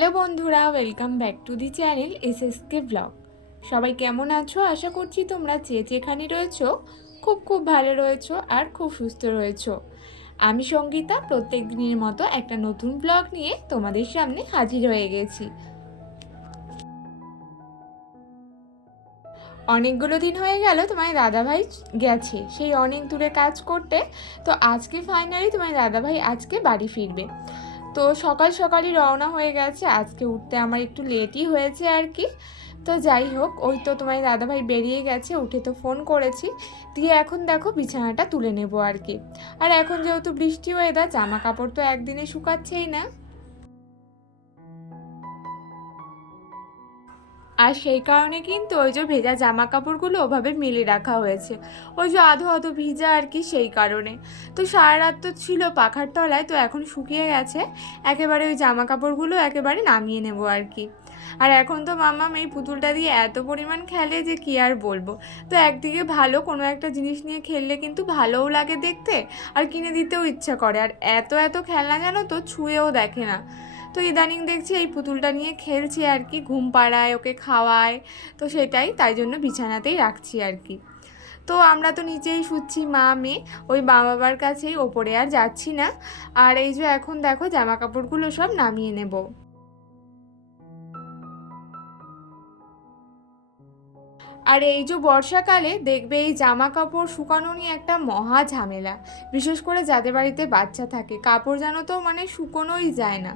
Hello বন্ধুরা, welcome back to the channel SSK blog. সবাই কেমন আছো? আশা করছি তোমরা যে যেখানে রয়েছো খুব খুব ভালো রয়েছো আর খুব সুস্থ রয়েছো। আমি সঙ্গীতা প্রত্যেক দিনের মতো একটা নতুন ব্লগ নিয়ে তোমাদের সামনে হাজির হয়ে গেছি। অনেকগুলো দিন হয়ে গেল তোমার দাদাভাই গেছে সেই অনেক দূরে কাজ করতে। তো আজকে ফাইনালি তোমার দাদাভাই আজকে বাড়ি ফিরবে। তো সকাল সকালই রওনা হয়ে গেছে, আজকে উঠতে আমার একটু লেটই হয়েছে আর কি। তো যাই হোক, ওই তো তোমার দাদাভাই বেরিয়ে গেছে, উঠে তো ফোন করেছি, দিয়ে এখন দেখো বিছানাটা তুলে নেব আর কি। আর এখন যেহেতু বৃষ্টি ওয়েদার, জামা কাপড় তো একদিনে শুকাচ্ছেই না। আর সেই কারণে কিন্তু ওই যে ভেজা জামা কাপড়গুলো ওভাবে মেলে রাখা হয়েছে, ওই যে আধো আধো ভিজা আর কি, সেই কারণে। তো সারা রাত তো ছিল পাখার তলায়, তো এখন শুকিয়ে গেছে একেবারে, ওই জামা কাপড়গুলো একেবারে নামিয়ে নেব আর কি। আর এখন তো মাম্মাম এই পুতুলটা দিয়ে এত পরিমাণ খেলে যে কি আর বলবো। তো একদিকে ভালো, কোনো একটা জিনিস নিয়ে খেললে কিন্তু ভালোও লাগে দেখতে, আর কিনে দিতেও ইচ্ছা করে। আর এত এত খেলনা জানো তো, ছুঁয়েও দেখে না। তো ইদানিং দেখছি এই পুতুলটা নিয়ে খেলছি আর কি, ঘুম পাড়ায়, ওকে খাওয়ায়। তো সেটাই, তাই জন্য বিছানাতেই রাখছি আর কি। তো আমরা তো নিচেই শুচ্ছি মা মেয়ে, ওই মা বাবার কাছেই, ওপরে আর যাচ্ছি না। আর এই যে এখন দেখো জামা কাপড়গুলো সব নামিয়ে নেব। আর এই যে বর্ষাকালে দেখবে এই জামা কাপড় শুকানো নিয়ে একটা মহা ঝামেলা, বিশেষ করে যাদের বাড়িতে বাচ্চা থাকে, কাপড় যেন তো মানে শুকোনোই যায় না,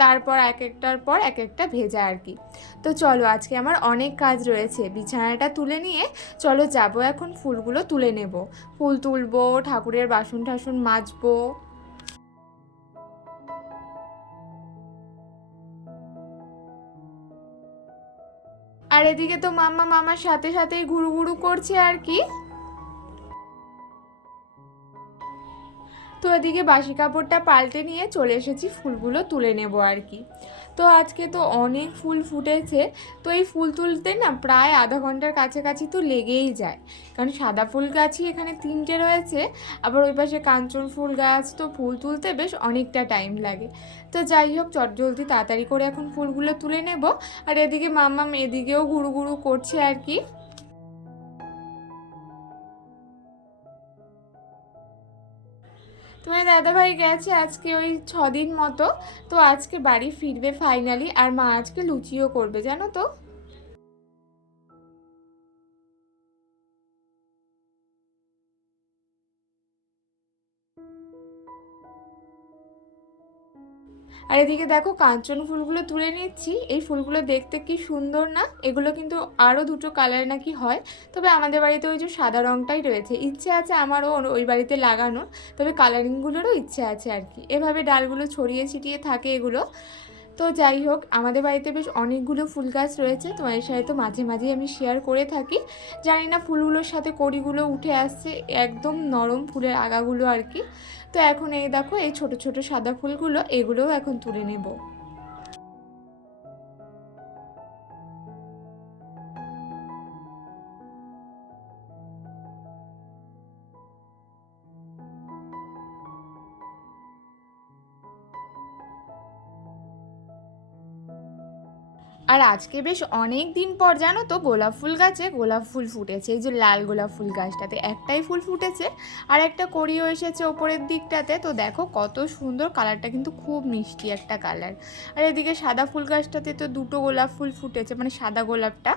তারপর এক একটার পর এক একটা ভেজা আর কি। তো চলো, আজকে আমার অনেক কাজ রয়েছে, বিছানাটা তুলে নিয়ে চলো যাবো এখন, ফুলগুলো তুলে নেব, ফুল তুলবো, ঠাকুরের বাসন টাসন মাজবো। আর এদিকে তো মাম্মা মামার সাথে সাথেই ঘুরু ঘুরু করছে আর কি। তো এদিকে বাসি কাপড়টা পাল্টে নিয়ে চলে এসেছি ফুলগুলো তুলে নেব আর কি। তো আজকে তো অনেক ফুল ফুটেছে, তো এই ফুল তুলতে না প্রায় আধা ঘন্টার কাছাকাছি তো লেগেই যায়, কারণ সাদা ফুল গাছই এখানে 3টে রয়েছে, আবার ওই পাশে কাঞ্চন ফুল গাছ, তো ফুল তুলতে বেশ অনেকটা টাইম লাগে। তো যাই হোক, চটজলদি তাড়াতাড়ি করে এখন ফুলগুলো তুলে নেব। আর এদিকে মাম্মাম এদিকেও ঘুরু ঘুরু করছে আর কি। তোমার দাদাভাই গেছে আজকে ওই 6 দিন মতো, তো আজকে বাড়ি ফিরবে ফাইনালি। আর মা আজকে লুচিও করবে জানো তো। আর এদিকে দেখো কাঞ্চন ফুলগুলো তুলে নিচ্ছি, এই ফুলগুলো দেখতে কি সুন্দর না, এগুলো কিন্তু আরও দুটো কালার নাকি হয়। তবে আমাদের বাড়িতে ওই যে সাদা রঙটাই রয়েছে, ইচ্ছে আছে আমারও ওই বাড়িতে লাগানোর, তবে কালারিংগুলোরও ইচ্ছে আছে আর কি। এভাবে ডালগুলো ছড়িয়ে ছিটিয়ে থাকে এগুলো। তো যাই হোক, আমাদের বাড়িতে বেশ অনেকগুলো ফুল গাছ রয়েছে, তোমাদের সাথে তো মাঝে মাঝেই আমি শেয়ার করে থাকি। জানি না ফুলগুলোর সাথে কড়িগুলো উঠে আসছে, একদম নরম ফুলের আগাগুলো আর কি। তো এখন এই দেখো এই ছোট ছোট সাদা ফুলগুলো, এগুলোও এখন তুলে নেব। আর আজকে বেশ অনেক দিন পর জানো তো গোলাপ ফুল গাছে গোলাপ ফুল ফুটেছে, এই যে লাল গোলাপ ফুল গাছটাতে একটাই ফুল ফুটেছে, আর একটা কড়িও এসেছে ওপরের দিকটাতে। তো দেখো কত সুন্দর কালারটা, কিন্তু খুব মিষ্টি একটা কালার। আর এদিকে সাদা ফুল গাছটাতে তো দুটো গোলাপ ফুল ফুটেছে, মানে সাদা গোলাপটা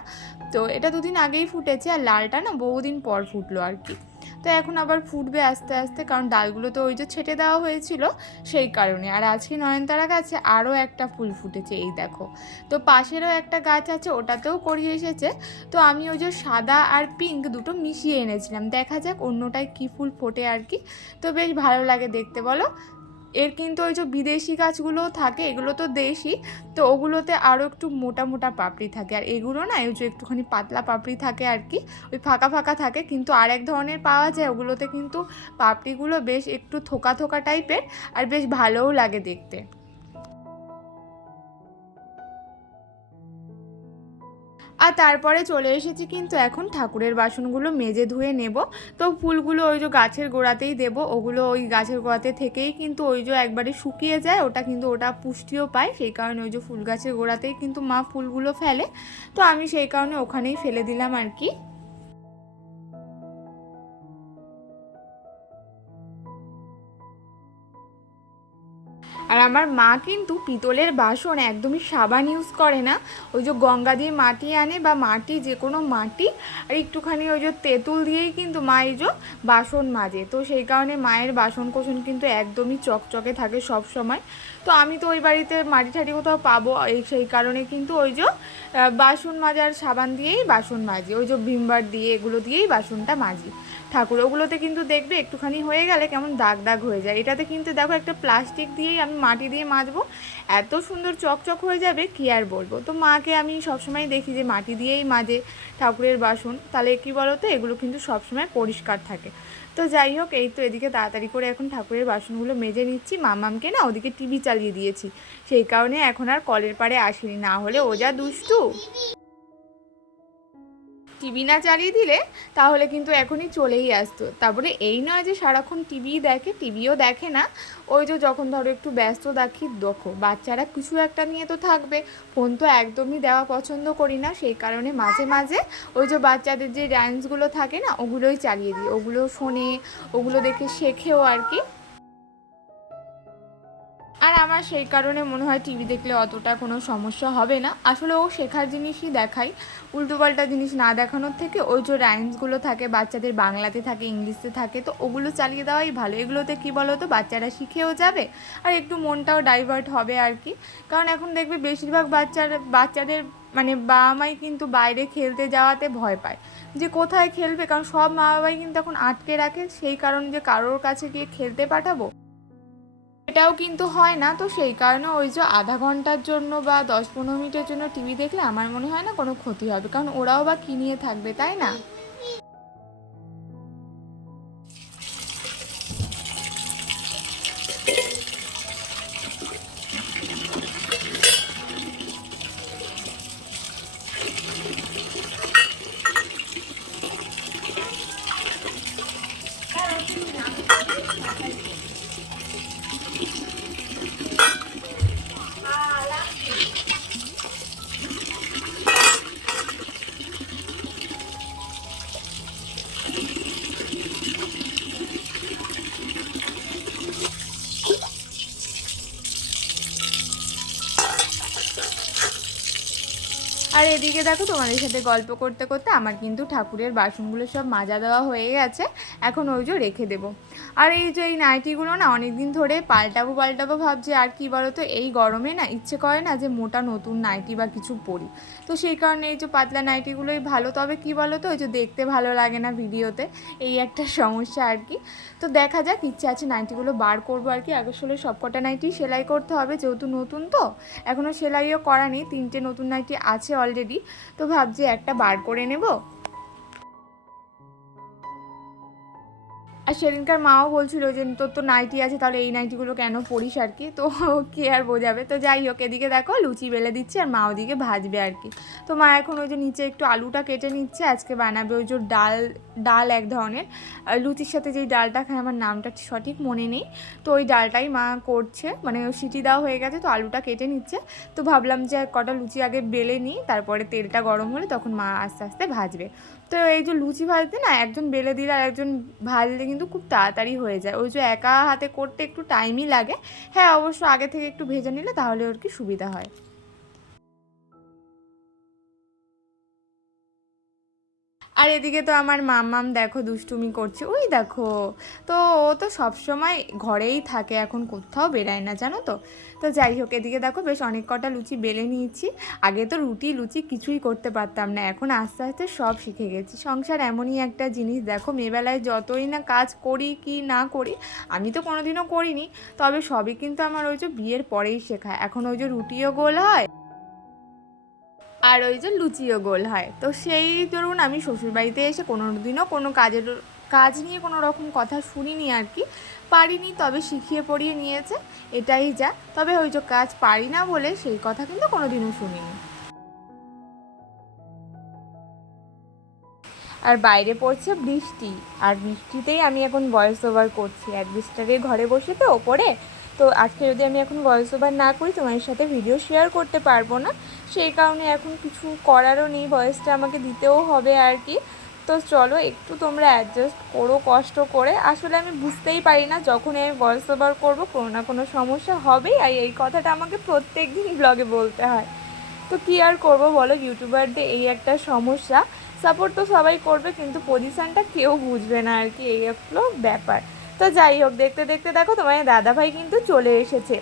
তো এটা 2 দিন আগেই ফুটেছে, আর লালটা না বহুদিন পর ফুটলো আর কি। তো এখন আবার ফুটবে আস্তে আস্তে, কারণ ডালগুলো তো ওই যে ছেটে দেওয়া হয়েছিল, সেই কারণে। আর আজকে নয়নতারা গাছে আরও একটা ফুল ফুটেছে, এই দেখো। তো পাশেরও একটা গাছ আছে, ওটাতেও কড়ি এসেছে। তো আমি ওই যে সাদা আর পিঙ্ক দুটো মিশিয়ে এনেছিলাম, দেখা যাক অন্যটায় কী ফুল ফোটে আর কি। তো বেশ ভালো লাগে দেখতে বলো। এর কিন্তু ওই যে বিদেশি গাছগুলোও থাকে, এগুলো তো দেশি, তো ওগুলোতে আরও একটু মোটা মোটা পাপড়ি থাকে, আর এগুলো না ওই যে একটুখানি পাতলা পাপড়ি থাকে আর কি, ওই ফাঁকা ফাঁকা থাকে। কিন্তু আরেক ধরনের পাওয়া যায়, ওগুলোতে কিন্তু পাপড়িগুলো বেশ একটু থোকা থোকা টাইপের, আর বেশ ভালোও লাগে দেখতে। আর তারপরে চলে এসেছি কিন্তু এখন ঠাকুরের বাসনগুলো মেজে ধুয়ে নেব। তো ফুলগুলো ওই যে গাছের গোড়াতেই দেব, ওগুলো ওই গাছের গোড়াতে থেকেই কিন্তু ওই যে একবারে শুকিয়ে যায়, ওটা কিন্তু ওটা পুষ্টিও পায়, সেই কারণে ওই যে ফুল গাছের গোড়াতেই কিন্তু মা ফুলগুলো ফেলে। তো আমি সেই কারণে ওখানেই ফেলে দিলাম আর কি। আর আমার মা কিন্তু পিতলের বাসন একদমই সাবান ইউজ করে না, ওই যে গঙ্গা দিয়ে মাটি আনে বা মাটি যে কোনো মাটি আর একটুখানি ওই যে তেঁতুল দিয়েই কিন্তু মা এই যে বাসন মাজে। তো সেই কারণে মায়ের বাসন কোসন কিন্তু একদমই চকচকে থাকে সব সময়। তো আমি তো ওই বাড়িতে মাটি ঠাটি কোথাও পাবো, সেই কারণে কিন্তু ওই যে বাসন মাজার সাবান দিয়েই বাসন মাজি, ওই যে ভিমবার দিয়ে এগুলো দিয়েই বাসনটা মাজি। ঠাকুর ওগুলোতে কিন্তু দেখবে একটুখানি হয়ে গেলে কেমন দাগ দাগ হয়ে যায়, এটাতে কিন্তু দেখো একটা প্লাস্টিক দিয়েই আমি মাটি দিয়ে মাজবো, এত সুন্দর চকচক হয়ে যাবে কি আর বলবো। তো মাকে আমি সবসময় দেখি যে মাটি দিয়েই মাজে ঠাকুরের বাসন, তাহলে কি বলো তো এগুলো কিন্তু সবসময় পরিষ্কার থাকে। তো যাই হোক, এই তো এদিকে তাড়াতাড়ি করে এখন ঠাকুরের বাসনগুলো মেজে নিচ্ছি। মামামকে না ওদিকে টিভি চালিয়ে দিয়েছি, সেই কারণে এখন আর কলের পাড়ে আসেনি, না হলে ও যা দুষ্টু। টিভি না চালিয়ে দিলে তাহলে কিন্তু এখনই চলেই আসতো। তারপরে এই নয় যে সারাক্ষণ টিভি দেখে, টিভিও দেখে না, ওই যে যখন ধরো একটু ব্যস্ত দেখি, দেখো বাচ্চারা কিছু একটা নিয়ে তো থাকবে, ফোন তো একদমই দেওয়া পছন্দ করি না, সেই কারণে মাঝে মাঝে ওই যে বাচ্চাদের যে রাইমসগুলো থাকে না ওগুলোই চালিয়ে দিই, ওগুলো শোনে, ওগুলো দেখে শেখেও আর কি। আর আমার সেই কারণে মনে হয় টিভি দেখলে অতটা কোনো সমস্যা হবে না, আসলে ও শেখার জিনিসই দেখাই, উল্টোপাল্টা জিনিস না দেখানোর থেকে ওই যে রাইমসগুলো থাকে বাচ্চাদের বাংলাতে থাকে ইংলিশে থাকে, তো ওগুলো চালিয়ে দেওয়াই ভালো। এগুলোতে কি বলো তো বাচ্চারা শিখেও যাবে আর একটু মনটাও ডাইভার্ট হবে আর কি। কারণ এখন দেখবে বেশিরভাগ বাচ্চাদের মানে বাবা মাই কিন্তু বাইরে খেলতে যাওয়াতে ভয় পায় যে কোথায় খেলবে, কারণ সব মা বাবাই কিন্তু এখন আটকে রাখে, সেই কারণে যে কারোর কাছে গিয়ে খেলতে পাঠাবো এটাও কিন্তু হয় না। তো সেই কারণে ওই যে আধা ঘন্টার জন্য বা 10-15 মিনিটের জন্য টিভি দেখলে আমার মনে হয় না কোনো ক্ষতি হবে, কারণ ওরাও বা কী নিয়ে থাকবে, তাই না? আর এদিকে দেখো তোমাদের সাথে গল্প করতে করতে আমার কিন্তু ঠাকুরের বাসনগুলো সব মাজা দেওয়া হয়ে গেছে, এখন ওই যে রেখে দেবো। আর এই যে এই নাইটিগুলো না অনেক দিন ধরে পাল্টাবো পাল্টাবো ভাবছি, আর কি বলো তো এই গরমে না ইচ্ছে করে না যে মোটা নতুন নাইটি বা কিছু পরি, তো সেই কারণে এই যে পাতলা নাইটিগুলোই ভালো। তবে কি বলো তো ওই যে দেখতে ভালো লাগে না ভিডিওতে, এই একটা সমস্যা আর কি। তো দেখা যাক, ইচ্ছে আছে নাইটিগুলো বার করবো আর কি। আসলে সব কটা নাইটি সেলাই করতে হবে, যেহেতু নতুন তো এখনও সেলাইও করা নেই, 3টে নতুন নাইটি আছে অলরেডি, তো ভাবছি একটা বার করে নেব। আর সেদিনকার মাও বলছিল যে তোর তো নাইটি আছে, তাহলে এই নাইটিগুলো কেন পরিস আর কি, তো কে আর বোঝাবে। তো যাই হোক, এদিকে দেখো লুচি বেলে দিচ্ছে আর মা ওদিকে ভাজবে আর কি। তো মা এখন ওই যে নিচে একটু আলুটা কেটে নিচ্ছে, আজকে বানাবে ওই যে ডাল, ডাল এক ধরনের লুচির সাথে যেই ডালটা খায়, আমার নামটা সঠিক মনে নেই, তো ওই ডালটাই মা করছে, মানে সিটি দেওয়া হয়ে গেছে, তো আলুটা কেটে নিচ্ছে। তো ভাবলাম যে কটা লুচি আগে বেলে নিই, তারপরে তেলটা গরম হলে তখন মা আস্তে আস্তে ভাজবে। তো এই যে লুচি ভাজতে না একজন বেলে দিলে আর একজন ভাজলে কিন্তু খুব তাড়াতাড়ি হয়ে যায়, ওই যে একা হাতে করতে একটু টাইমই লাগে। হ্যাঁ অবশ্য আগে থেকে একটু ভেজে নিলে তাহলে ওর কি সুবিধা হয়। আর এদিকে তো আমার মাম্মাম দেখো দুষ্টুমি করছে, ওই দেখো। তো ও তো সবসময় ঘরেই থাকে, এখন কোথাও বেরায় না জানো তো। তো যাই হোক, এদিকে দেখো বেশ অনেক কটা লুচি বেলে নিয়েছি। আগে তো রুটি লুচি কিছুই করতে পারতাম না, এখন আস্তে আস্তে সব শিখে গেছি। সংসার এমনই একটা জিনিস, দেখো মেয়েবেলায় যতই না কাজ করি কি না করি, আমি তো কোনোদিনও করিনি, তবে সবই কিন্তু আমার ওই যে বিয়ের পরেই শেখা। এখন ওই যে রুটিও গোল হয় আর ওই যে লুচিও গোল হয়। তো সেই ধরুন আমি শ্বশুরবাড়িতে এসে কোনো দিনও কোনো কাজ নিয়ে কোনো রকম কথা শুনিনি আর কি, পারিনি, তবে শিখিয়ে পড়িয়ে নিয়েছে, এটাই যা। তবে ওই যে কাজ পারি না বলে সেই কথা কিন্তু কোনো দিনও শুনিনি। আর বাইরে পড়ছে বৃষ্টি, আর বৃষ্টিতেই আমি এখন ভয়েস ওভার করছি অ্যাডভেস্টারের ঘরে বসে তো ওপরে। তো আজকে যদি আমি এখন ভয়েস ওভার না করি তোমার সাথে ভিডিও শেয়ার করতে পারবো না, সেই কারণে এখন কিছু করারও নেই, ভয়েসটা আমাকে দিতেও হবে আর কি। তো চলো একটু তোমরা অ্যাডজাস্ট করো কষ্ট করে। আসলে আমি বুঝতেই পারি না, যখনই আমি ভয়েস ওভার করবো কোনো না কোনো সমস্যা হবেই, আর এই কথাটা আমাকে প্রত্যেক দিন ব্লগে বলতে হয়। তো কী আর করবো বলো, ইউটিউবারদের এই একটা সমস্যা, সাপোর্ট তো সবাই করবে কিন্তু পজিশানটা কেউ বুঝবে না আর কি, এই একটু ব্যাপার। তো যাই হোক, দেখতে দেখতে দেখো তোমার দাদাভাই কিন্তু চলে এসেছে।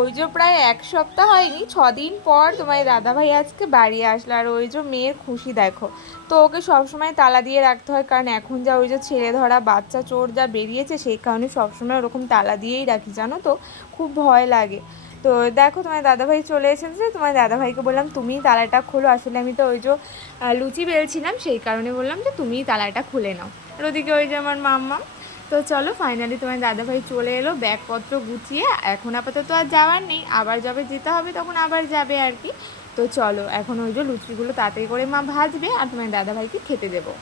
ওই যে প্রায় 1 সপ্তাহ হয়নি, 6 দিন পর তোমার দাদাভাই আজকে বাড়ি আসলো। আর ওই যে মেয়ের খুশি দেখো। তো ওকে সবসময় তালা দিয়ে রাখতে হয়, কারণ এখন যা ওই যে ছেলে ধরা বাচ্চা চোর যা বেরিয়েছে, সেই কারণে সবসময় ওরকম তালা দিয়েই রাখি জানো তো, খুব ভয় লাগে। তো দেখো তোমার দাদাভাই চলে এসেছে, তোমার দাদাভাইকে বললাম তুমিই তালাটা খোলো। আসলে আমি তো ওই যে লুচি বেলছিলাম, সেই কারণে বললাম যে তুমিই তালাটা খুলে নাও। আর ওদিকে ওই যে আমার মাম্মা। তো চলো ফাইনালি তোমার দাদাভাই চলে এলো ব্যাগপত্র গুছিয়ে। এখন আপাতত আর যাওয়ার নেই, আবার যবে যেতে হবে তখন আবার যাবে আর কি। তো চলো এখন ওই যে লুচিগুলো তাড়াতাড়ি করে মা ভাজবে আর তোমার দাদাভাইকে খেতে দেবো।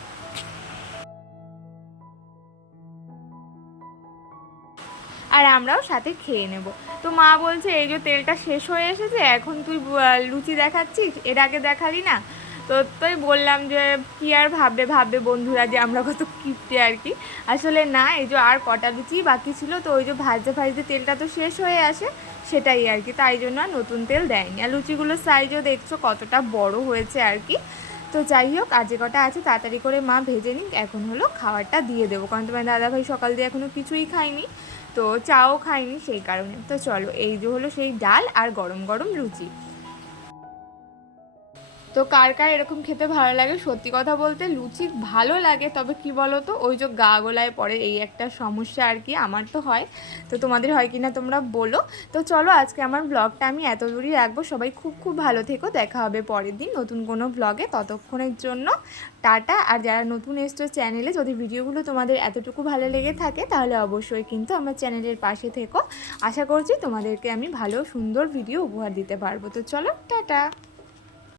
আর আমরাও সাথে খেয়ে নেব। তো মা বলছে এই যে তেলটা শেষ হয়ে এসেছে, এখন তুই লুচি দেখাচ্ছিস, এর আগে দেখালি না। তো তাই বললাম যে কী আর ভাববে ভাববে বন্ধুরা যে আমরা কত কিপটে আর কি। আসলে না, এই যে আর কটা লুচি বাকি ছিল, তো ওই যে ভাজতে ভাজতে তেলটা তো শেষ হয়ে আসে, সেটাই আর কি, তাই জন্য আর নতুন তেল দেয়নি। আর লুচিগুলোর সাইজও দেখছো কতটা বড় হয়েছে আর কি। তো যাই হোক, আজ যে কটা আছে তাড়াতাড়ি করে মা ভেজে নিক, এখন হলো খাবারটা দিয়ে দেবো, কারণ তোমার দাদাভাই সকাল দিয়ে এখনও কিছুই খায়নি, তো চাও খাইনি সেই কারণে। তো চলো এই যে হলো সেই ডাল আর গরম গরম লুচি। তো কার কার এরকম খেতে ভালো লাগে, সত্যি কথা বলতে লুচি ভালো লাগে, তবে কি বলো তো ওই যে গা গোলায় পড়ে, এই একটা সমস্যা আর কি, আমার তো হয়। তো তোমাদের হয় কি না তোমরা বলো। তো চলো আজকে আমার ব্লগটা আমি এত দূরই রাখবো, সবাই খুব খুব ভালো থেকো, দেখা হবে পরের দিন নতুন কোনো ব্লগে, ততক্ষণের জন্য টাটা। আর যারা নতুন এসছো চ্যানেলে, যদি ভিডিওগুলো তোমাদের এতটুকু ভালো লেগে থাকে তাহলে অবশ্যই কিন্তু আমার চ্যানেলের পাশে থেকো, আশা করছি তোমাদেরকে আমি ভালো সুন্দর ভিডিও উপহার দিতে পারবো। তো চলো টাটা।